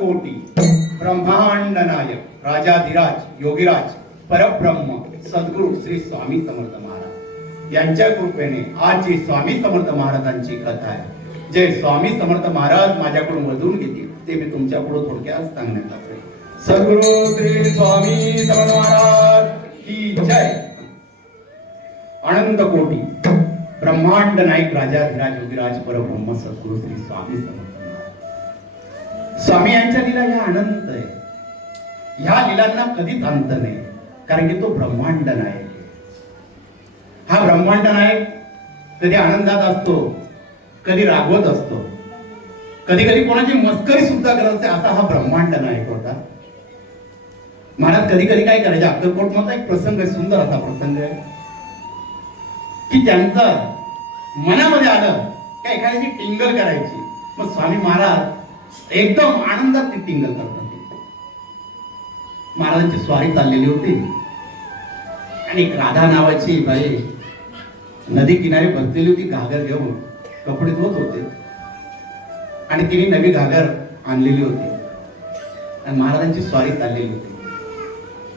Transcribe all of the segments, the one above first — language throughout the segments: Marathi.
कोटी ब्रह्मांड नायक राजाधिराज योगीराज परब्रह्म सद्गुरु श्री स्वामी समर्थ महाराज. यांच्या कृपेने आज जी स्वामी समर्थ महाराजांची कथा आहे जे स्वामी समर्थ महाराज माझ्याकडून वजून घेतील ते मी तुमच्यापुढे थोडक्यात सांगण्यात आलोय सद्गुरु श्री स्वामी समर्थ महाराज की जय. आनंद कोटी ब्रह्मांड नाईक राजा धीराज योगीराज परब्रह्म सद्गुरु श्री स्वामी समर्थ स्वामी यांच्या लीला ह्या अनंत आहे. ह्या लीलांना कधीच अंत नाही कारण की तो ब्रह्मांड नायक आहे. हा ब्रह्मांड नायक कधी आनंदात असतो कधी रागवत असतो. कधी कधी कोणाची मस्करी सुद्धा करत असते असा हा ब्रह्मांड नायक होता. महाराज कधी कधी काय करायचे? अक्कलकोट मधला एक प्रसंग आहे सुंदर असा प्रसंग आहे. की त्यांचं मनामध्ये आलं का एखाद्याची टिंगल करायची. मग स्वामी महाराज एकदम आनंदात ती टिंगल करतात महाराजांची स्वारी चाललेली होती. आणि एक राधा नावाची बाई नदी किनारी बसलेली होती घागर घेऊन. कपडे धुवत होते. आणि तिने नवी घागर आणलेली होती. आणि महाराजांची स्वारी चाललेली होती.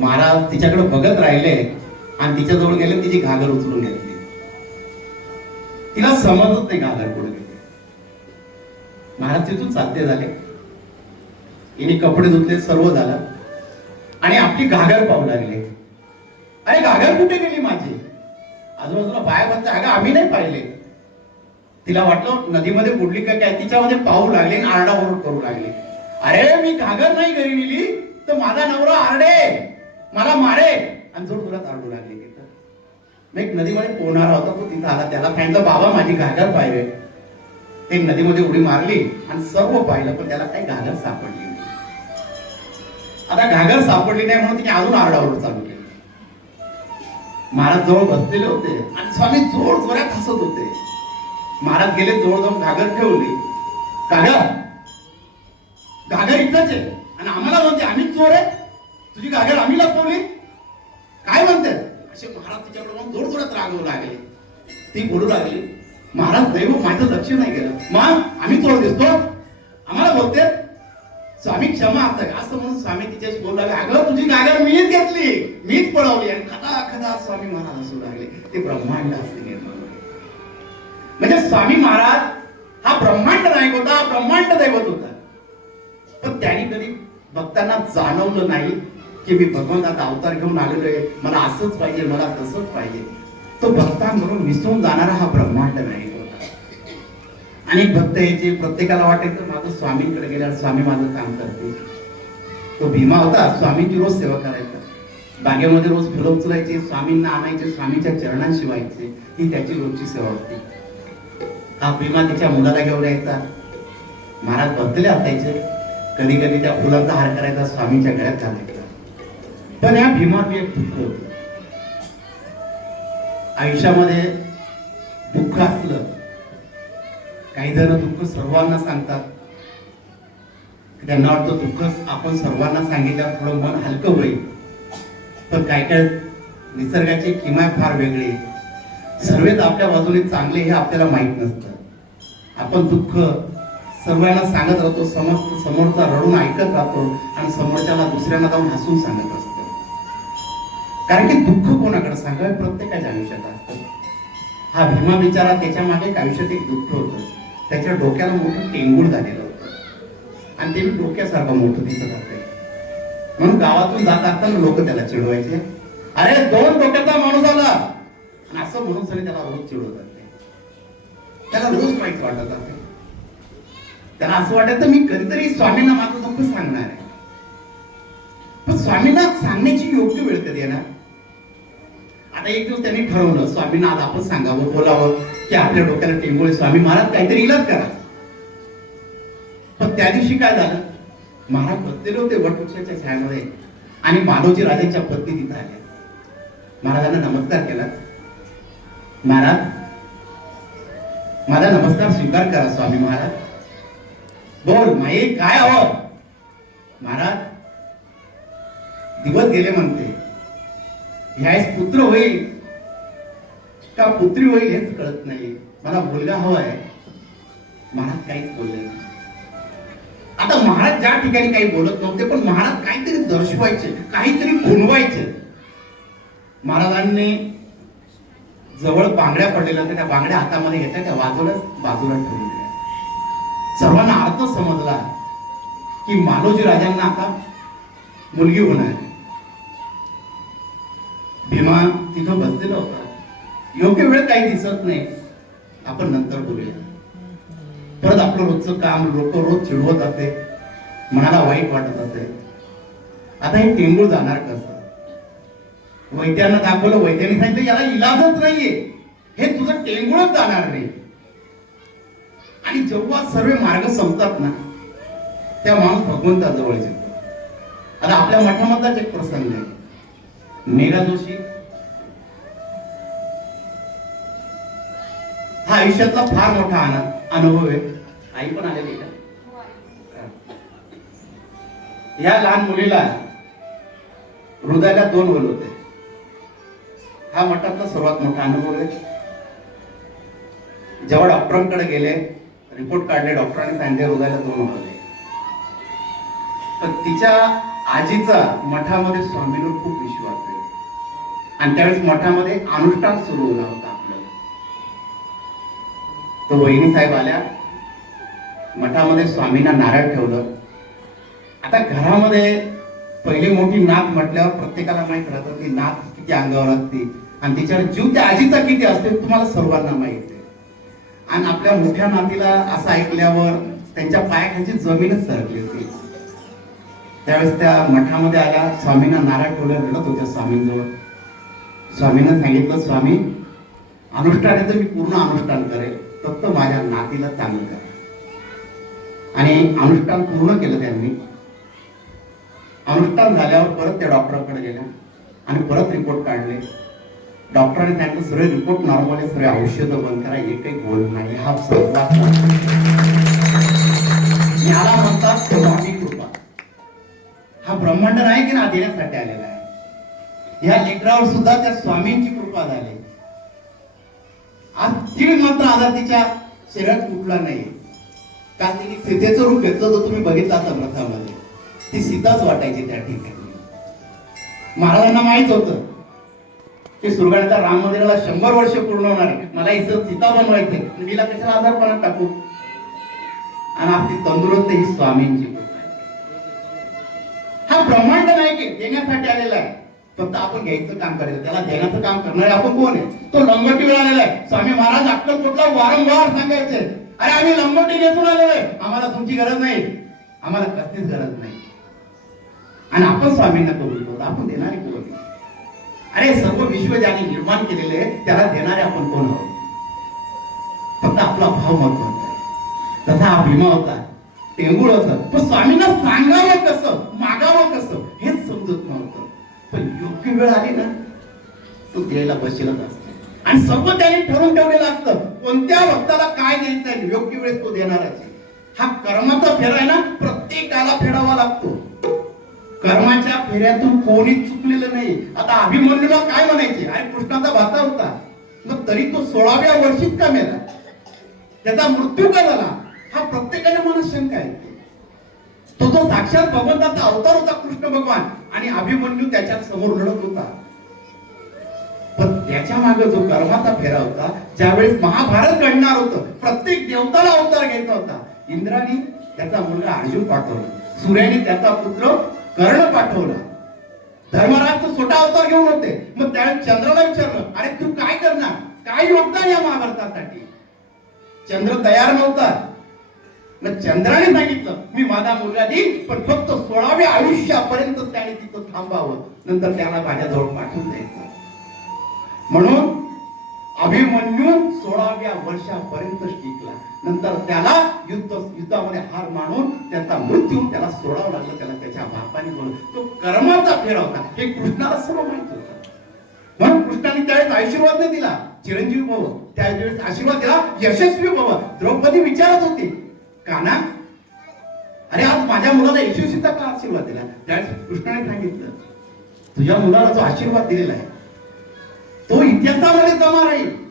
महाराज तिच्याकडे बघत राहिले आणि तिच्याजवळ गेले तिची घागर उचलून घेतली. तिला समजत नाही घागर पुढे महाराज तिथून साध्य झाले. तिने कपडे धुतले सर्व झालं. आणि आपली घागर पाहू लागले. अरे घागर कुठे गेली माझी? आजूबाजूला बाय बघता अगं आम्ही नाही पाहिले. तिला वाटलं नदीमध्ये बुडली का काय? तिच्यामध्ये पाहू लागले आणि आरडाओरड करू लागले. अरे मी घागर नाही घरी नेली तर माझा नवरा आरडे मला मारे. आणि जोड तुला आरडू लागले. तिथं मग एक नदीमध्ये पोहणारा होता तो तिथं आला. त्याला सांगितलं बाबा माझी घागर पाहिजे. ते नदीमध्ये उडी मारली आणि सर्व पाहिलं पण त्याला काही घागर सापडली नाही. आता घागर सापडली नाही म्हणून तिने अजून आरडाओरड चालू केली. महाराज जवळ बसलेले होते आणि स्वामी जोर जोरात हसत होते. महाराज गेले जवळ जाऊन घागर ठेवली. घागर? घागर इथंच आहे. आणि आम्हाला म्हणते आम्ही चोर आहे. तुझी घागर आम्ही लपवली. काय म्हणते? असे महाराज तिच्याकडे मग जोर जोरात रागवू लागले. ती बोलू लागली महाराज दैव माझं लक्ष नाही गेलं. मग आम्ही चोर दिसतो. आम्हाला बोलते स्वामी क्षमा असतं असं म्हणून स्वामी तिच्याशी बोलू लागले. अगं तुझी गागर मीच घेतली. मीच पळवली. आणि खदा खदा स्वामी महाराज असू लागले. ते ब्रह्मांड असते म्हणजे स्वामी महाराज हा ब्रह्मांड नायक होता हा ब्रह्मांड दैवत होता. पण त्यांनी कधी भक्तांना जाणवलं नाही की मी भगवंताचा अवतार घेऊन आलेलो आहे. मला असंच पाहिजे मला तसंच पाहिजे. तो भक्तांकडून विसरून जाणारा हा ब्रह्मांड नायक होता. अनेक भक्त यायचे प्रत्येकाला वाटायचं माझं स्वामींकडे गेल्यावर स्वामी माझं काम करते तो भीमा होता स्वामींची रोज सेवा करायचा. बागेमध्ये रोज फुलं उचलायचे स्वामींना आणायचे स्वामींच्या चरणांशिवायचे. ही त्याची रोजची सेवा होती. हा भीमा तिच्या मुलाला घेऊन यायचा. महाराज बसलेले असायचे. कधी कधी त्या फुलांचा हार करायचा स्वामींच्या गळ्यात घालायचा. पण या भीमावर एक दुःख होत. आयुष्यामध्ये दुःख असलं काही जण दुःख सर्वांना सांगतात. त्यांना वाटतं दुःख आपण सर्वांना सांगितल्यावर थोडं मन हलकं होईल. पण काय काय निसर्गाची किमया फार वेगळी आहे. सर्वच आपल्या बाजूने चांगले हे आपल्याला माहीत नसतं. आपण दुःख सर्वांना सांगत राहतो समोर समोरचा रडून ऐकत राहतो आणि समोरच्याला दुसऱ्यांना जाऊन हसून सांगत असतो. कारण की दुःख कोणाकडे सांगावे? प्रत्येकाच्या आयुष्यात असतं. हा भीमा बिचारा त्याच्यामागे एक आयुष्यात एक दुःख होतं. त्याच्या डोक्याला मोठं टेंगूळ झालेलं होतं. आणि ते मी डोक्यासारखं मोठं दिसत असते म्हणून गावातून जात असताना लोक त्याला चिडवायचे. अरे दोन डोक्याचा माणूस आला. असं म्हणून सगळे त्याला रोज चिडवत असते. त्याला रोज वाईट वाटत असते. त्याला असं वाटायचं मी कधीतरी स्वामींना माझं दुःख सांगणार आहे. पण स्वामींना सांगण्याची योग्य वेळ कधी येणार? आता एक दिवस त्यांनी ठरवलं स्वामींना आज आपण सांगावं बोलावं की आपल्या डोक्याला टेंगोळे स्वामी महाराज काहीतरी इलाज करा. पण त्या दिवशी काय झालं? महाराज बसलेले होते वटवृक्षाच्या छायामध्ये आणि माधवजी राजांच्या पत्नी तिथं आल्या. महाराजांना नमस्कार केला. महाराज माझा नमस्कार स्वीकार करा स्वामी महाराज. बोल माई काय हवं? महाराज दिवस गेले म्हणते. ह्यास पुत्र होईल का पुत्री होईल हेच कळत नाही मला मुलगा आहे. महाराज काहीच बोलले नाही. आता महाराज ज्या ठिकाणी काही बोलत नव्हते पण महाराज काहीतरी दर्शवायचे काहीतरी खुणवायचे. महाराजांनी जवळ बांगड्या पडलेल्या होत्या त्या बांगड्या हातामध्ये घेतल्या त्या बाजूला बाजूला ठेवून सर्वांना अर्थ समजला की मालोजी राजांना आता मुलगी होणार आहे. भीमा तिथं बसलेला होता. योग्य वेळ काही दिसत नाही. आपण नंतर बोलूया. परत आपलं रोजचं काम लोक रोज चिडवत असते मनाला वाईट वाटत असते आता हे टेंबूळ जाणार कसं? वैद्यानं दाखवलं वैद्याने सांगितलं याला इलाजच नाहीये. हे तुझं टेंगुळच जाणार नाही. आणि जेव्हा सर्व मार्ग संपतात ना त्या माणूस भगवंताजवळ येतो आता आपल्या मठामधलाच एक प्रसंग आहे. मेघा जोशी. हा आयुष्यातला फार मोठा आनंद अनुभव आहे. आई पण आलेली का? या लहान मुलीला हृदयाला दोन होल होते. हा मठातला सर्वात मोठा अनुभव आहे. जेव्हा डॉक्टरांकडे गेले रिपोर्ट काढले डॉक्टरांनी सांगितले हृदयाला दोन होते. तर तिच्या आजीचा मठामध्ये स्वामींवर खूप विश्वास आहे. आणि त्यावेळेस मठामध्ये अनुष्ठान सुरू होणार होतं आपलं. तो वहिनी साहेब आल्या मठामध्ये स्वामींना नारळ ठेवलं. आता घरामध्ये पहिली मोठी नात म्हटल्यावर प्रत्येकाला माहीत राहतं की नात किती अंगावर असते? आणि तिच्यावर जीव त्या आजीचा किती असते तुम्हाला सर्वांना माहीत आहे. आणि आपल्या मोठ्या नातीला असं ऐकल्यावर त्यांच्या पायाखालची जमीनच सरकली होती. त्यावेळेस त्या मठामध्ये आल्या स्वामींना नारळ ठेवल्या रडत होत्या स्वामींजवळ. स्वामींना सांगितलं स्वामी अनुष्ठानाचं मी पूर्ण अनुष्ठान करेल फक्त माझ्या नातीला चांगलं करेल आणि अनुष्ठान पूर्ण केलं त्यांनी. अनुष्ठान झाल्यावर परत त्या डॉक्टरांकडे गेल्या. आणि परत रिपोर्ट काढले. डॉक्टरांनी सांगितलं सगळे रिपोर्ट नॉर्मल आहे सगळे औषधं बंद करा एकही गोल नाही हा सर्वात याला म्हणतात स्वामी कृपा. हा ब्रह्मांड नाही की ना देण्यासाठी आलेला आहे. या लेकरावर सुद्धा त्या स्वामींची कृपा झाली. आज तीळ मात्र आजार शरीरात कुठला नाही. का तिने सीतेचं रूप घेतलं तर तुम्ही बघितलं आता मथामध्ये ती सीताच वाटायची त्या ठिकाणी. महाराजांना माहीत होतं की सुरगाणीचा राम मंदिराला शंभर वर्ष पूर्ण होणार आहे. मला इथं सीता बनवायचंय. पण तिला कशाला आजारपणात टाकू? आणि आपली तंदुरुस्त ही स्वामींची हा ब्रह्मांड नाही की देण्यासाठी आलेला आहे. फक्त आपण घ्यायचं काम करायचं. त्याला देण्याचं काम करणारे आपण कोण आहे? तो लंगोटीवर आलेला आहे. स्वामी महाराज अक्कलकोटला वारंवार सांगायचे. अरे आम्ही लंगोटी घेतून आलेलो आहे. आम्हाला तुमची गरज नाही. आम्हाला कसलीच गरज नाही. आणि आपण स्वामींना कबूल करतो. आपण देणारे कोण? अरे सर्व विश्व ज्याने निर्माण केलेले आहे त्याला देणारे आपण कोण आहोत? फक्त आपला भाव महत्त्वाचा आहे. तसा हा भीमा होता टेंगुळ होता. पण स्वामींना सांगावं कसं मागावं कसं हेच समजत नव्हतं. पण योग्य वेळ आली ना तो द्यायला बसेलच असतो. आणि सर्व त्याने ठरवून ठेवलेलं असतं कोणत्या भक्ताला काय द्यायचं आहे योग्य वेळेस तो देणारच आहे. हा कर्माचा फेरा आहे ना प्रत्येकाला फेडावा लागतो. कर्माच्या फेऱ्यातून कोणी चुकलेलं नाही. आता अभिमन्यूला काय म्हणायचे? आणि कृष्णाचा भाता होता. मग तरी तो सोळाव्या वर्षीच का मेला? त्याचा मृत्यू का झाला? हा प्रत्येकाच्या मनात शंका आहे. तो जो साक्षात भगवंताचा अवतार होता कृष्ण भगवान आणि अभिमन्यू त्याच्यासमोर लढत होता. पण त्याच्यामागे जो कर्माचा फेरा होता ज्यावेळेस महाभारत घडणार होतं प्रत्येक देवताला अवतार घ्यायचा होता इंद्राने त्याचा मुलगा अर्जुन पाठवला. सूर्याने त्याचा पुत्र कर्ण पाठवला. धर्मराज स्वतः छोटा अवतार घेऊन होते. मग त्यावेळेस चंद्राला विचारलं अरे तू काय करणार? काय योगदान या महाभारतासाठी? चंद्र तयार नव्हता. मग चंद्राने सांगितलं मी माझा मुलगा देईन पण फक्त सोळाव्या आयुष्यापर्यंत त्याने तिथं थांबावं. नंतर त्याला माझ्याजवळ पाठवून द्यायचं. म्हणून अभिमन्यू सोळाव्या वर्षापर्यंत टिकला. नंतर त्याला युद्ध युद्धामध्ये हार मानून त्याचा मृत्यू त्याला सोडावं लागलं त्याला त्याच्या बापाने म्हणून तो कर्माचा फेरा होता. हे कृष्णाला सर्व माहीत होतं. म्हणून कृष्णाने त्यावेळेस आशीर्वाद नाही दिला. चिरंजीवी भव. त्यावेळेस आशीर्वाद दिला. यशस्वी भव. द्रौपदी विचारत होती काना माझ्या मुलाला यशस्वीचा का आशीर्वाद दिला? त्यावेळेस कृष्णाने सांगितलं तुझ्या मुलाला जो आशीर्वाद दिलेला आहे तो इतिहासामध्ये जमा राहील.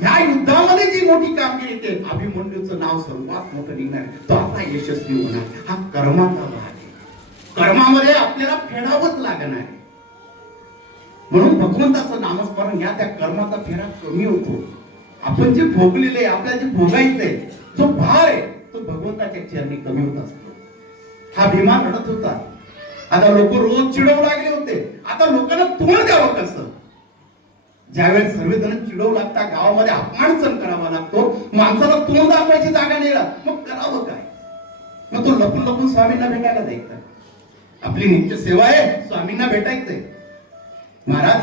या युद्धामध्ये जी मोठी कामगिरी येते अभिमन्यूचं नाव सर्वात मोठं निघणार तो आता यशस्वी होणार. हा कर्माचा भाग आहे. कर्मामध्ये आपल्याला फेडावंच लागणार आहे. म्हणून भगवंताचं नामस्मरण या त्या कर्माचा फेरा कमी होतो. आपण जे भोगलेले आहे, आपल्याला जे भोगायचंय जो भार आहे तो भगवंताच्या चरणी कमी होत असतो. हा भीमा रडत होता. आता लोक रोज चिडवू लागले होते. आता लोकांना तोंड द्यावं कसं? ज्यावेळेस सर्वजण चिडवू लागता गावामध्ये अपमान सहन करावा लागतो माणसाला तोंड दाखवायची जागा नाही राहत. मग करावं काय? मग तो लपून लपून स्वामींना भेटायला जायचा. आपली नित्य सेवा आहे स्वामींना भेटायचंय. महाराज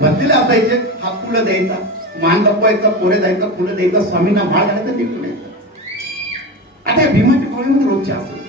बसलेले असायचे हा फुलं द्यायचा मान लपवायचा पोरे द्यायचा फुलं द्यायचा स्वामींना माळ घालायचा निघून यायचा. आता या रोजच्या पाळीमध्ये